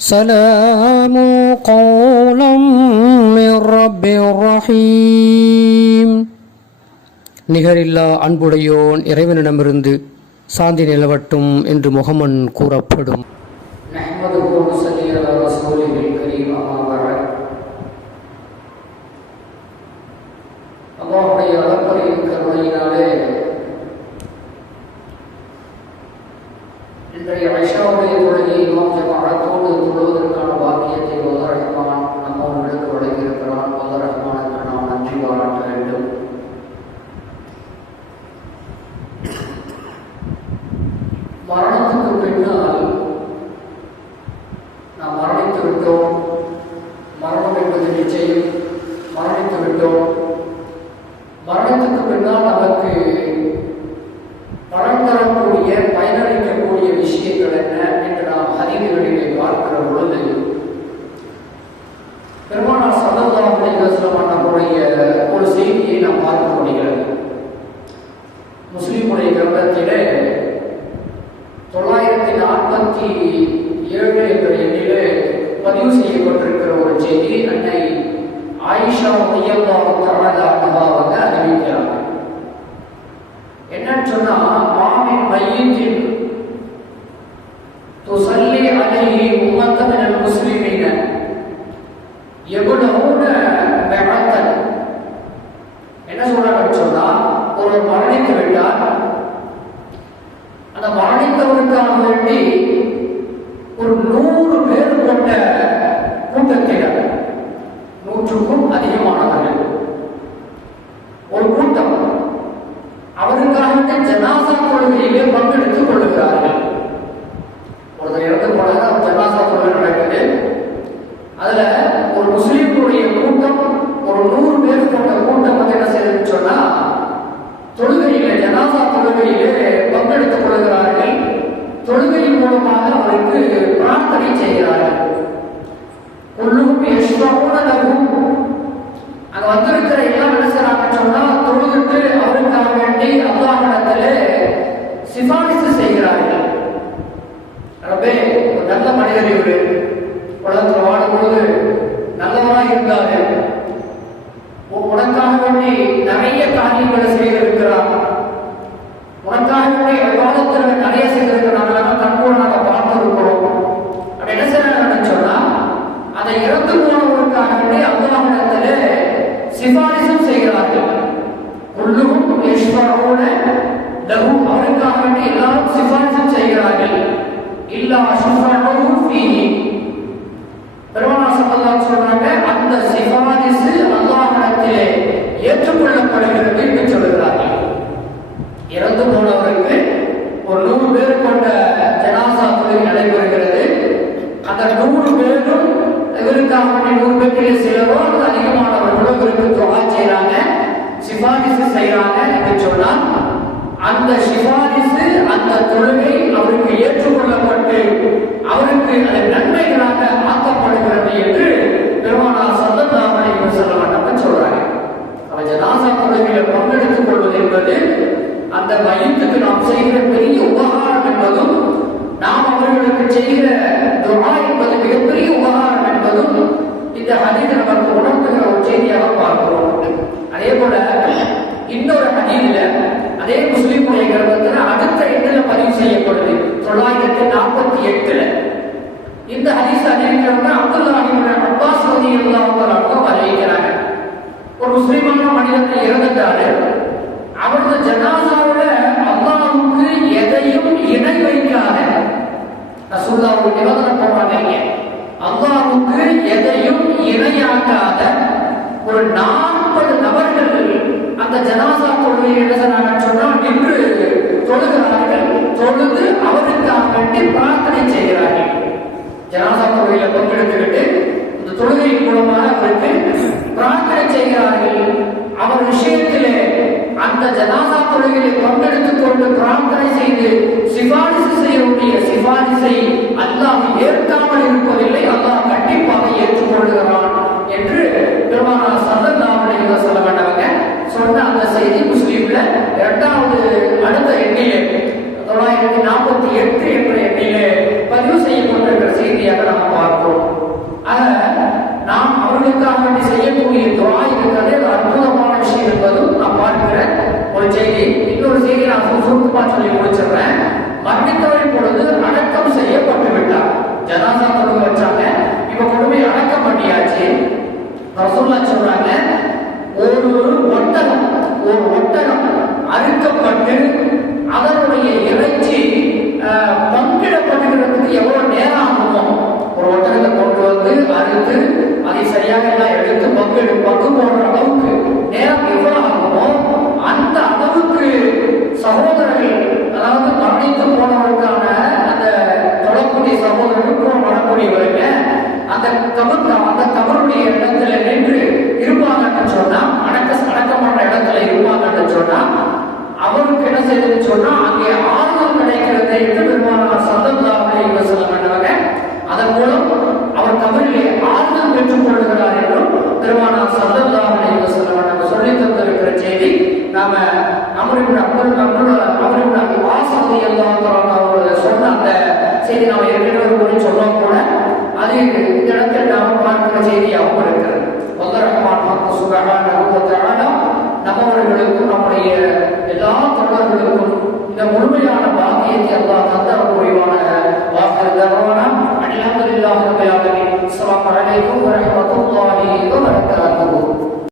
سلام قولا من رب رحيم நிகரில்லா அன்புடையோன் இறைவனிடமிருந்து சாந்தி நிலவட்டும் என்று முகமன் கூறப்படும் نحمده ونصلي على رسوله الكريم أما بعد அல்லாஹுடைய அளப்பரியின் கருணையினாலே இன்றைய ஐஷாவுடைய தொழுகை இமாம் ஜமாஅத்தோடு பின்னால் நாம் மரணித்து விட்டோம். மரணம் என்பது நிச்சயம். மரணித்து விட்டோம். மரணத்துக்கு பின்னால் நமக்கு பலன் தரக்கூடிய பயனளிக்கக்கூடிய விஷயங்கள் என்ன என்று நாம் அறிவுகளிலே பார்க்கிற பொழுது பெருமானார் சல்லல்லாஹு அலைஹி வஸல்லம் நம்முடைய ஒரு செய்தியை நாம் பார்க்க முடிகிறது. முஸ்லிமுடைய கிரந்தத்திலே நாற்பத்தி ஏழு என்ற எண்ணிலே பதிவு செய்யப்பட்டிருக்கிற ஒரு செய்தி அன்னை ஆயிஷா உயர்வாக தவறாக வந்து அறிவிக்கிறாங்க. என்னன்னு சொன்னா மாமின் மையத்தின் துசல்லி அலைஹி உம்மத்தமின் முஸ்லிமீன எவ்வளவுன என்ன சொல்றாங்கன்னு சொன்னா ஒரு மரணித்து விட்டார் அந்த மரணித்தவருக்காக வேண்டி ஒரு நூறு பேர் கொண்ட கூட்டத்தினர் நூற்றுக்கும் அதிகமானவர்கள். ஒரு கூட்டம். அவருக்காக ஜனாசா கொள்கையிலே பங்கெடுத்துக் கொள்ளுகிறார்கள் ஒருத்தர் இறந்து போனாங்க அவர் ஜனாசா தொழுகை நடக்குது அதுல ஒரு முஸ்லீம்களுடைய கூட்டம் ஒரு நூறு பேர் கொண்ட கூட்டம் வந்து என்ன செய்யுதுன்னு சொன்னா தொழுகையிலே ஜனாசா தொழுகையிலே பங்கெடுத்துக் கொள்கிறார்கள் தொழுகையின் மூலமாக அவருக்கு பிரார்த்தனை செய்கிறார்கள் உள்ளும் யஷ்வகுணலகும் அங்க வந்திருக்கிற எல்லாம் என்ன செய்றாங்கன்னு சொன்னா தொழுதுட்டு அவருக்காக வேண்டி அல்லாஹிடத்திலே சிபாரிசு செய்கிறார்கள் ரப்பே நல்ல மனிதர் இவரு. உலகத்தில் வாடும் பொழுது நல்லவராக இருந்தாரு உனக்காக வேண்டி நிறைய காரியங்களை செய்திருக்கிறார். உனக்காக வேண்டி விவாதத்தில் நிறைய செய்திருக்கிறாங்க கண்கூட நாங்கள் பார்த்திருக்கிறோம். அப்படி என்ன செய்யறாங்கன்னு சொன்னா அதை இறந்து போனவருக்காக வேண்டி அல்லாஹிடத்தில் சிபாரிசும் செய்கிறார்கள். உள்ளும் ஈஸ்வரோட லகு அவருக்காக வேண்டி எல்லாரும் சிபாரிசும் இல்லா சுஃபனு ஃபீஹி. பெருமானார் ஸல்லல்லாஹு சொல்றாங்க அந்த சிபாரிசு அல்லாஹ்விடத்திலே ஏற்றுக்கொள்ளப்படுகிறது என்று சொல்கிறார்கள் இறந்து போனவருக்கு ஒரு நூறு பேர் கொண்ட ஜனாசா தொழில் நடைபெறுகிறது. அந்த நூறு பேரும் இவருக்காக நூறு பேர்களிலே சிலரோ அதிகமானவர்களோ இவருக்கு துவா செய்றாங்க சிபாரிசு செய்றாங்க என்று சொன்னால் அந்த சிபாரிசு அந்த தொழுகை அவருக்கு ஏற்றுக்கொள்ளப்பட்டு அவருக்கு அது நன்மைகளாக ஆக்கப்படுகிறது என்று பெருமானார் சல்லல்லாஹு அலைஹி வஸல்லம் சொல்றாங்க அவன் ஜனாசா தொழுகையில பங்கெடுத்துக் கொள்வது என்பது அந்த மையத்துக்கு நாம் செய்கிற பெரிய உபகாரம் என்பதும் நாம் அவர்களுக்கு செய்கிற துஆ என்பது மிகப்பெரிய உபகாரம் என்பதும் இந்த ஹதீஸ் நமக்கு உணர்த்துகிற ஒரு செய்தியாக பார்க்கிறோம் அதே போல இன்னொரு ஹதீஸ்ல அதே முஸ்லிமுடைய கிரகத்துல அடுத்த எண்ணில் பதிவு செய்யப்படுது தொள்ளாயிரத்தி நாற்பத்தி எட்டுல இந்த ஹதீஸ் அறிவிக்கிறவங்க அப்துல்லாஹி இப்னு அப்பாஸ் ரலியல்லாஹு தஆலா அறிவிக்கிறாங்க ஒரு முஸ்லிமான மனிதன் இறந்துட்டாரு. அவரது ஜனாசாவோட அல்லாவுக்கு எதையும் இணை வைக்காத ரசூல்லாவுக்கு நிபந்தனை போடுறாங்க அல்லாவுக்கு எதையும் இணையாக்காத ஒரு நாற்பது நபர்கள் அந்த ஜனாசா தொழுகையை என்ன சொன்னாங்கன்னு சொன்னா நின்று தொழுகிறார்கள். தொழுது அவருக்காக வேண்டி பிரார்த்தனை செய்கிறார்கள். ஜனாசா தொழுகையில பங்கெடுத்துக்கிட்டு இந்த தொழுகையின் மூலமாக அவருக்கு பிரார்த்தனை செய்கிறார்கள். அவர் விஷயத்திலே அந்த ஜனாசா தொழுகையிலே பங்கெடுத்துக் கொண்டு பிரார்த்தனை செய்து சிபாரிசு செய்யக்கூடிய சிபாரிசை அல்லாஹ் ஏற்காமல் இருப்பதில்லை அல்லாஹ் கண்டிப்பாக ஏற்றுக்கொள்கிறான் என்று பெருமானா சல்லல்லாஹு சொல்ல வேண்டவங்க சொன்ன அந்த செய்தி முஸ்லீம்ல இரண்டாவது அடுத்த எண்ணிலே தொள்ளாயிரத்தி நாற்பத்தி எட்டு என்ற எண்ணிலே பதிவு செய்யப்பட்டிருக்கிற செய்தியாக நாம் பார்க்கிறோம் சுருக்கமா சொல்லி முடிச்சிடுறேன். மரணித்தவரின் பொழுது அடக்கம் செய்யப்பட்டு விட்டார். ஜனாசா தொழுக வச்சாங்க. இப்ப கொடுமை அடக்கம் பண்ணியாச்சு. ரசூல்லா சொல்றாங்க ஒரு ஒரு ஒட்டகம் ஒரு ஒட்டகம் அறுக்கப்பட்டு அதனுடைய இறைச்சி அஹ், பங்கிடப்படுகிறதுக்கு எவ்வளவு நேரம் ஆகும்? ஒரு ஒட்டகத்தை கொண்டு வந்து அறுத்து அதை சரியாக எல்லாம் எடுத்து பங்கு அந்த கபர் அந்த கபருடைய இடத்துல நின்று இருப்பாங்கன்னு சொன்னா அடக்க அடக்கமான இடத்துல இருப்பாங்கன்னு சொன்னா அவருக்கு என்ன செய்யுதுன்னு சொன்னா அங்கே ஆர்வம் கிடைக்கிறது என்று பெருமானார் சல்லல்லாஹு radiallahu